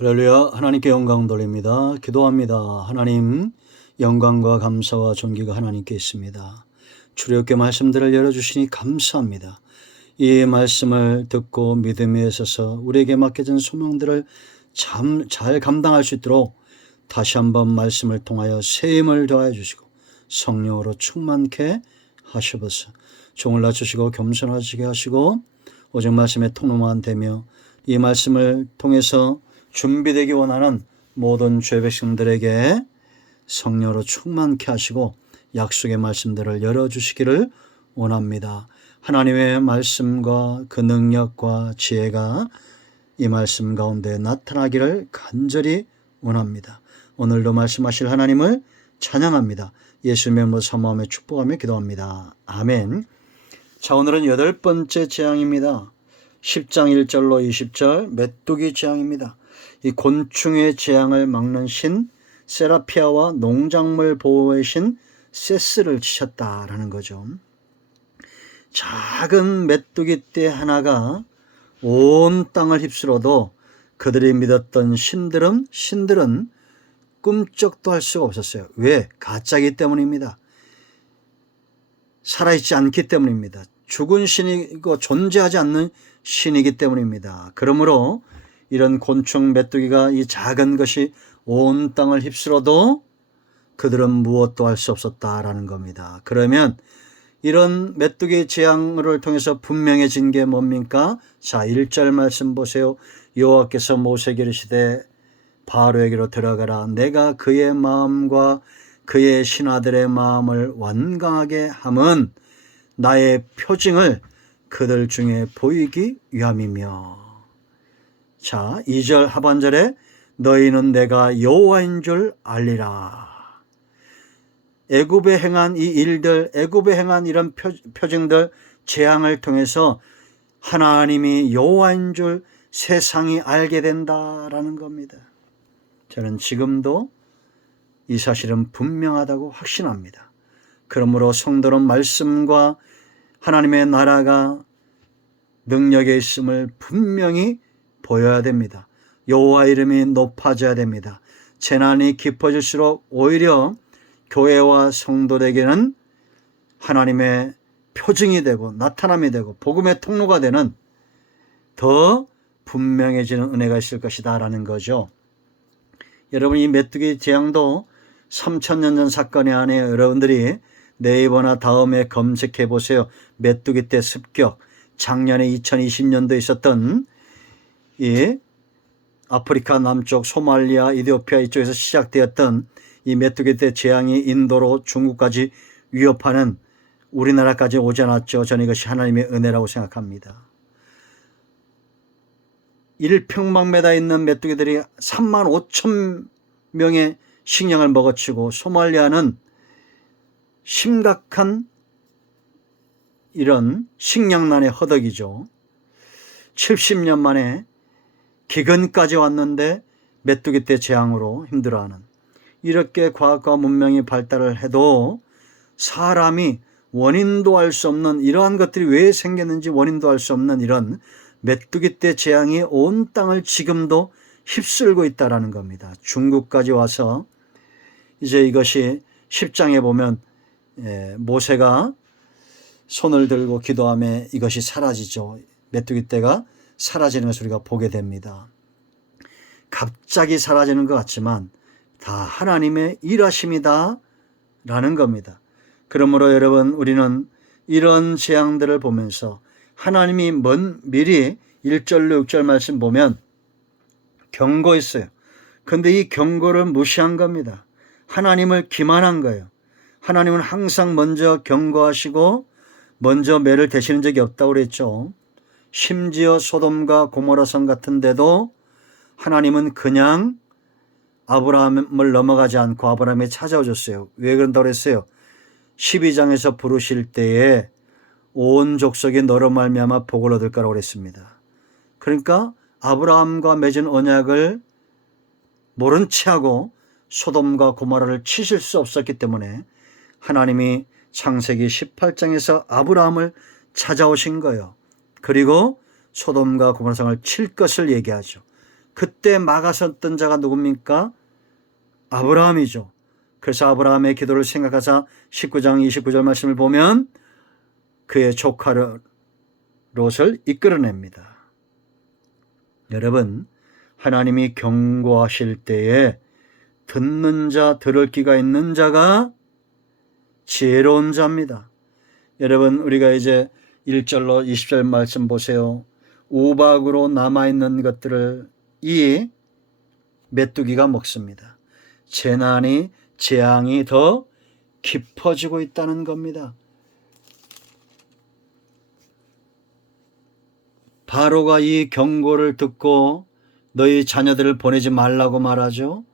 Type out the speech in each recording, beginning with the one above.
할렐루야. 하나님께 영광 돌립니다. 기도합니다. 하나님, 영광과 감사와 존귀가 하나님께 있습니다. 주렵게 말씀들을 열어주시니 감사합니다. 이 말씀을 듣고 믿음에 있어서 우리에게 맡겨진 소명들을 잘 감당할 수 있도록 다시 한번 말씀을 통하여 세임을 더하여 주시고 성령으로 충만케 하시옵소서. 종을 낮추시고 겸손하시게 하시고 오직 말씀의 통로만 되며 이 말씀을 통해서 준비되기 원하는 모든 죄 백성들에게 성령으로 충만케 하시고 약속의 말씀들을 열어주시기를 원합니다. 하나님의 말씀과 그 능력과 지혜가 이 말씀 가운데 나타나기를 간절히 원합니다. 오늘도 말씀하실 하나님을 찬양합니다. 예수님의 이름으로 사모하며 축복하며 기도합니다. 아멘. 자, 오늘은 8번째 재앙입니다. 10장 1절로 20절 메뚜기 재앙입니다. 이 곤충의 재앙을 막는 신 세라피아와 농작물 보호의 신 세스를 치셨다라는 거죠. 작은 메뚜기 떼 하나가 온 땅을 휩쓸어도 그들이 믿었던 신들은 꿈쩍도 할 수가 없었어요. 왜? 가짜이기 때문입니다. 살아있지 않기 때문입니다. 죽은 신이고 존재하지 않는 신이기 때문입니다. 그러므로 이런 곤충 메뚜기가 이 작은 것이 온 땅을 휩쓸어도 그들은 무엇도 할 수 없었다라는 겁니다. 그러면 이런 메뚜기 재앙을 통해서 분명해진 게 뭡니까? 자, 1절 말씀 보세요. 여호와께서 모세에게 이르시되 바로에게로 들어가라. 내가 그의 마음과 그의 신하들의 마음을 완강하게 함은 나의 표징을 그들 중에 보이기 위함이며. 자, 2절 하반절에 너희는 내가 여호와인 줄 알리라. 애굽에 행한 이 일들, 애굽에 행한 이런 표징들, 재앙을 통해서 하나님이 여호와인 줄 세상이 알게 된다라는 겁니다. 저는 지금도 이 사실은 분명하다고 확신합니다. 그러므로 성도는 말씀과 하나님의 나라가 능력에 있음을 분명히 보여야 됩니다. 여호와 이름이 높아져야 됩니다. 재난이 깊어질수록 오히려 교회와 성도들에게는 하나님의 표징이 되고 나타남이 되고 복음의 통로가 되는 더 분명해지는 은혜가 있을 것이다 라는 거죠. 여러분, 이 메뚜기 재앙도 3000년 전 사건이 아니에요. 여러분들이 네이버나 다음에 검색해 보세요. 메뚜기 떼 습격. 작년에 2020년도에 있었던 이 아프리카 남쪽 소말리아, 이디오피아 이쪽에서 시작되었던 이 메뚜기 떼 재앙이 인도로 중국까지 위협하는 우리나라까지 오지 않았죠. 저는 이것이 하나님의 은혜라고 생각합니다. 1평방미터 있는 메뚜기들이 35,000명의 식량을 먹어치고 소말리아는 심각한 이런 식량난의 허덕이죠. 70년 만에 기근까지 왔는데 메뚜기 떼 재앙으로 힘들어하는, 이렇게 과학과 문명이 발달을 해도 사람이 원인도 알 수 없는 이러한 것들이 왜 생겼는지 원인도 알 수 없는 이런 메뚜기 떼 재앙이 온 땅을 지금도 휩쓸고 있다는 겁니다. 중국까지 와서 이제 이것이 10장에 보면 모세가 손을 들고 기도하며 이것이 사라지죠. 메뚜기 떼가 사라지는 것을 우리가 보게 됩니다. 갑자기 사라지는 것 같지만 다 하나님의 일하심이다 라는 겁니다. 그러므로 여러분, 우리는 이런 재앙들을 보면서 하나님이 미리 1절로 6절 말씀 보면 경고했어요. 그런데 이 경고를 무시한 겁니다. 하나님을 기만한 거예요. 하나님은 항상 먼저 경고하시고 먼저 매를 대시는 적이 없다고 그랬죠. 심지어 소돔과 고모라 성 같은 데도 하나님은 그냥 아브라함을 넘어가지 않고 아브라함에 찾아오셨어요. 왜 그런다고 그랬어요? 12장에서 부르실 때에 온 족속이 너로 말미암아 복을 얻을 거라고 그랬습니다. 그러니까 아브라함과 맺은 언약을 모른 채 하고 소돔과 고모라를 치실 수 없었기 때문에 하나님이 창세기 18장에서 아브라함을 찾아오신 거예요. 그리고 소돔과 고모라 성을 칠 것을 얘기하죠. 그때 막아섰던 자가 누굽니까? 아브라함이죠. 그래서 아브라함의 기도를 생각하사 19장 29절 말씀을 보면 그의 조카 롯을 이끌어냅니다. 여러분, 하나님이 경고하실 때에 듣는 자, 들을 귀가 있는 자가 지혜로운 자입니다. 여러분, 우리가 이제 1절로 20절 말씀 보세요. 우박으로 남아있는 것들을 이 메뚜기가 먹습니다. 재난이, 재앙이 더 깊어지고 있다는 겁니다. 바로가 이 경고를 듣고 너희 자녀들을 보내지 말라고 말하죠.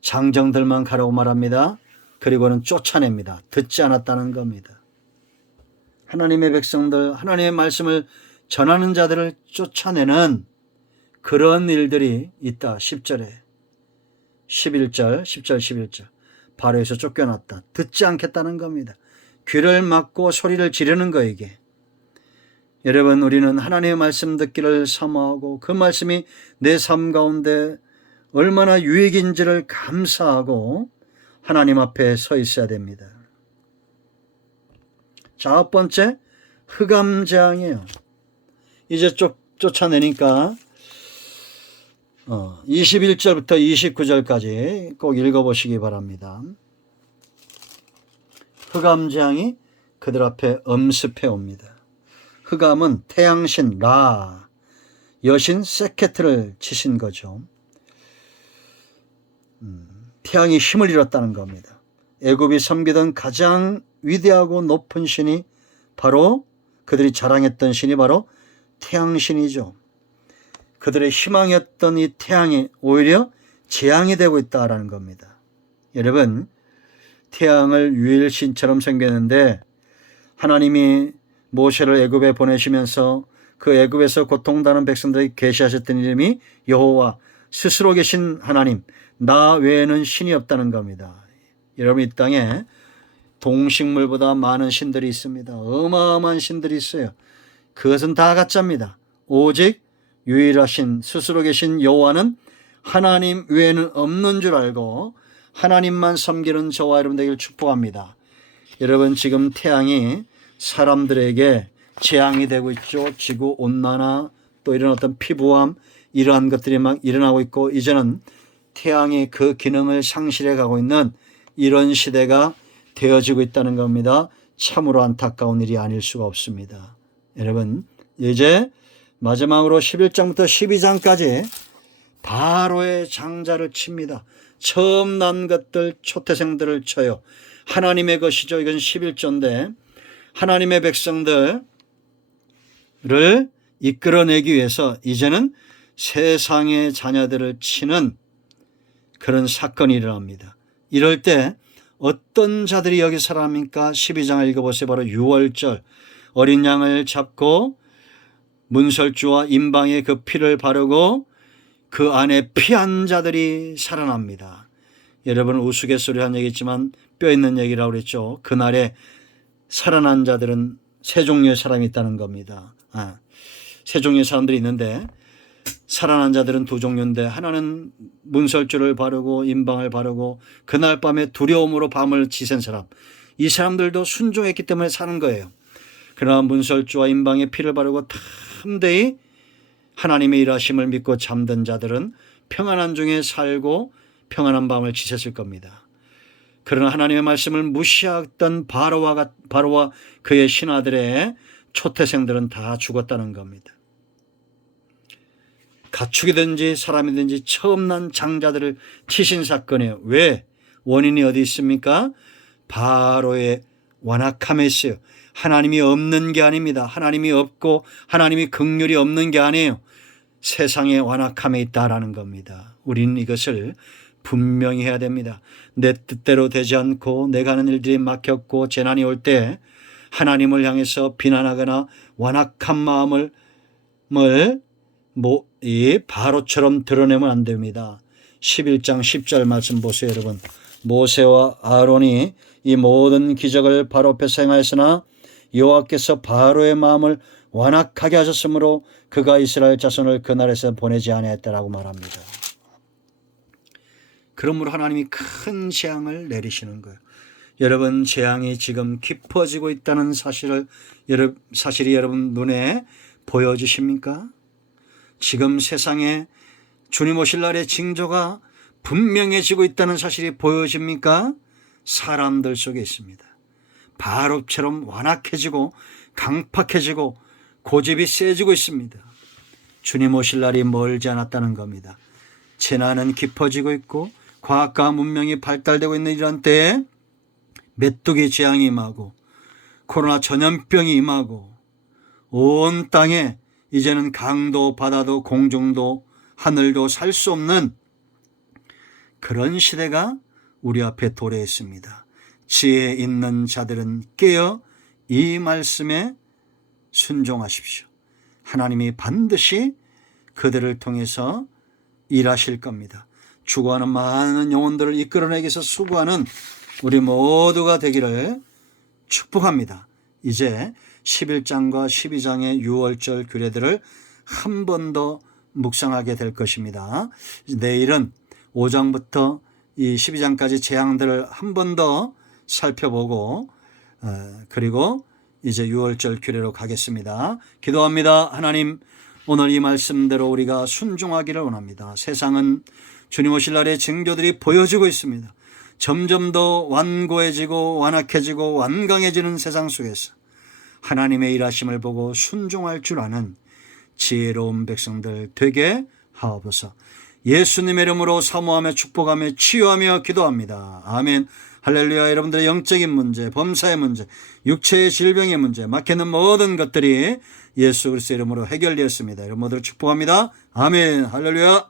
장정들만 가라고 말합니다. 그리고는 쫓아냅니다. 듣지 않았다는 겁니다. 하나님의 백성들, 하나님의 말씀을 전하는 자들을 쫓아내는 그런 일들이 있다. 10절에 10절 11절 바로에서 쫓겨났다. 듣지 않겠다는 겁니다. 귀를 막고 소리를 지르는 거 이게. 여러분, 우리는 하나님의 말씀 듣기를 사모하고 그 말씀이 내 삶 가운데 얼마나 유익인지를 감사하고 하나님 앞에 서 있어야 됩니다. 자, 첫 번째, 흑암재앙이에요. 이제 쫓아내니까 21절부터 29절까지 꼭 읽어보시기 바랍니다. 흑암재앙이 그들 앞에 엄습해 옵니다. 흑암은 태양신 라, 여신 세케트를 치신 거죠. 태양이 힘을 잃었다는 겁니다. 애굽이 섬기던 가장 위대하고 높은 신이 바로 그들이 자랑했던 신이 바로 태양신이죠. 그들의 희망이었던 이 태양이 오히려 재앙이 되고 있다는 겁니다. 여러분, 태양을 유일신처럼 섬겼는데 하나님이 모세를 애굽에 보내시면서 그 애굽에서 고통당하는 백성들에게 계시하셨던 이름이 여호와, 스스로 계신 하나님, 나 외에는 신이 없다는 겁니다. 여러분, 이 땅에 동식물보다 많은 신들이 있습니다. 어마어마한 신들이 있어요. 그것은 다 가짜입니다. 오직 유일하신 스스로 계신 여호와는 하나님 외에는 없는 줄 알고 하나님만 섬기는 저와 여러분 되기를 축복합니다. 여러분, 지금 태양이 사람들에게 재앙이 되고 있죠. 지구온난화, 또 이런 어떤 피부암, 이러한 것들이 막 일어나고 있고, 이제는 태양이 그 기능을 상실해 가고 있는 이런 시대가 되어지고 있다는 겁니다. 참으로 안타까운 일이 아닐 수가 없습니다. 여러분, 이제 마지막으로 11장부터 12장까지 바로의 장자를 칩니다. 처음 난 것들, 초태생들을 쳐요. 하나님의 것이죠. 이건 11조인데 하나님의 백성들을 이끌어내기 위해서 이제는 세상의 자녀들을 치는 그런 사건이 일어납니다. 이럴 때 어떤 자들이 여기 살아납니까? 12장을 읽어보세요. 바로 6월절 어린 양을 잡고 문설주와 임방에 그 피를 바르고 그 안에 피한 자들이 살아납니다. 여러분, 우스갯소리 한 얘기지만 뼈 있는 얘기라고 그랬죠. 그날에 살아난 자들은 세 종류의 사람이 있다는 겁니다. 세 종류의 사람들이 있는데 살아난 자들은 두 종류인데, 하나는 문설주를 바르고 임방을 바르고 그날 밤에 두려움으로 밤을 지샌 사람, 이 사람들도 순종했기 때문에 사는 거예요. 그러나 문설주와 임방에 피를 바르고 탐대히 하나님의 일하심을 믿고 잠든 자들은 평안한 중에 살고 평안한 밤을 지샜을 겁니다. 그러나 하나님의 말씀을 무시했던 바로와 그의 신하들의 초태생들은 다 죽었다는 겁니다. 가축이든지 사람이든지 처음 난 장자들을 치신 사건이에요. 왜? 원인이 어디 있습니까? 바로의 완악함에 있어요. 하나님이 없는 게 아닙니다. 하나님이 없고 하나님이 긍휼이 없는 게 아니에요. 세상의 완악함에 있다라는 겁니다. 우리는 이것을 분명히 해야 됩니다. 내 뜻대로 되지 않고 내가 하는 일들이 막혔고 재난이 올 때 하나님을 향해서 비난하거나 완악한 마음을 이 바로처럼 드러내면 안 됩니다. 11장 10절 말씀 보세요, 여러분. 모세와 아론이 이 모든 기적을 바로 앞에서 행하였으나 여호와께서 바로의 마음을 완악하게 하셨으므로 그가 이스라엘 자손을 그 나라에서 보내지 아니하였다라고 말합니다. 그러므로 하나님이 큰 재앙을 내리시는 거예요. 여러분, 재앙이 지금 깊어지고 있다는 사실이 여러분 눈에 보여지십니까? 지금 세상에 주님 오실 날의 징조가 분명해지고 있다는 사실이 보여집니까? 사람들 속에 있습니다. 바롭처럼 완악해지고 강팍해지고 고집이 세지고 있습니다. 주님 오실 날이 멀지 않았다는 겁니다. 재난은 깊어지고 있고 과학과 문명이 발달되고 있는 이런 때에 메뚜기 재앙이 임하고 코로나 전염병이 임하고 온 땅에 이제는 강도 바다도 공중도 하늘도 살 수 없는 그런 시대가 우리 앞에 도래했습니다. 지혜 있는 자들은 깨어 이 말씀에 순종하십시오. 하나님이 반드시 그들을 통해서 일하실 겁니다. 죽어가는 많은 영혼들을 이끌어내기 위해서 수고하는 우리 모두가 되기를 축복합니다. 이제 11장과 12장의 6월절 규례들을 한 번 더 묵상하게 될 것입니다. 내일은 5장부터 이 12장까지 재앙들을 한 번 더 살펴보고 그리고 이제 6월절 규례로 가겠습니다. 기도합니다. 하나님, 오늘 이 말씀대로 우리가 순종하기를 원합니다. 세상은 주님 오실 날의 징조들이 보여지고 있습니다. 점점 더 완고해지고 완악해지고 완강해지는 세상 속에서 하나님의 일하심을 보고 순종할 줄 아는 지혜로운 백성들 되게 하옵소서. 예수님의 이름으로 사모하며 축복하며 치유하며 기도합니다. 아멘. 할렐루야. 여러분들의 영적인 문제, 범사의 문제, 육체의 질병의 문제, 막히는 모든 것들이 예수 그리스도의 이름으로 해결되었습니다. 여러분 모두 축복합니다. 아멘. 할렐루야.